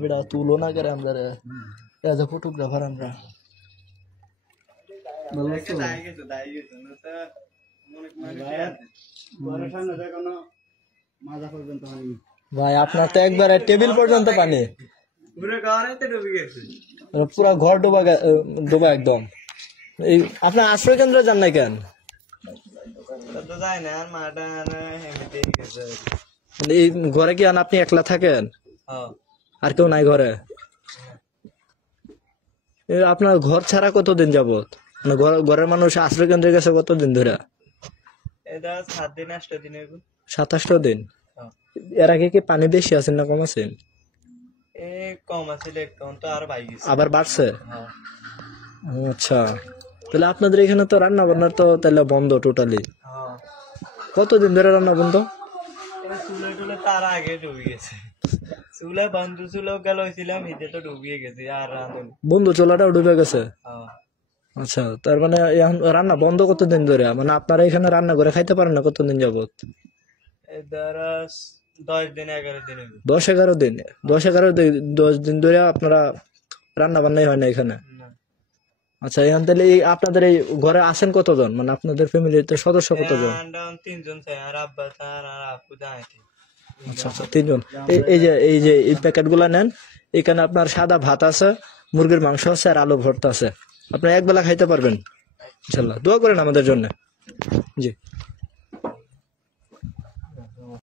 बेटा तुलना करे আমরা এজ এ ফটোগ্রাফার আমরা ভাই আপনার তো একবারে টেবিল পর্যন্ত পানি পুরো ঘর ডোবা ডোবা একদম। এই আপনার আশ্রয় কেন্দ্র যান না কেন? এই ঘরে কি আপনি একলা থাকেন আর কেউ নাই ঘরে? আপনার ঘর ছাড়া কতদিন যাবত? ঘরের মানুষ আশ্রয় কেন্দ্রে গেছে কতদিন ধরে? 7-8 দিন। এর আগে কি পানি বেশি আছেন না কম আছেন? আবার বাড়ছে? আচ্ছা, তাহলে আপনাদের এখানে তো রান্না বান্নার তো তাহলে বন্ধ টোটালি। কতদিন ধরে রান্না বন্ধ? তার আগে ডুবে গেছে চুলা, বন্ধু চুলা গেল হয়েছিলাম হিতে তো ডুবিয়ে গেছে আর বন্ধু চুলাটাও ডুবে গেছে। আচ্ছা, তার মানে এখন রান্না বন্ধ কতদিন ধরে? মানে আপনারা এখানে রান্না করে খাইতে পারেন না কতদিন যাবত? 10 দিন 11 দিন। 10-11 দিন? 10 দিন ধরে আপনারা রান্না বান্নাই হয় না এখানে? আচ্ছা, এখন তাহলে আপনাদের এই ঘরে আছেন কতজন? মানে আপনাদের ফ্যামিলিতে সদস্য কতজন? 3 জন আর আব্বা আর আপু যায়। আচ্ছা আচ্ছা, 3 জন। এই যে এই প্যাকেট গুলা নেন, এখানে আপনার সাদা ভাত আছে, মুরগির মাংস আছে আর আলু ভর্তা আছে। আপনি একবেলা খাইতে পারবেন ইনশাল্লাহ। দোয়া করেন আমাদের জন্য। জি।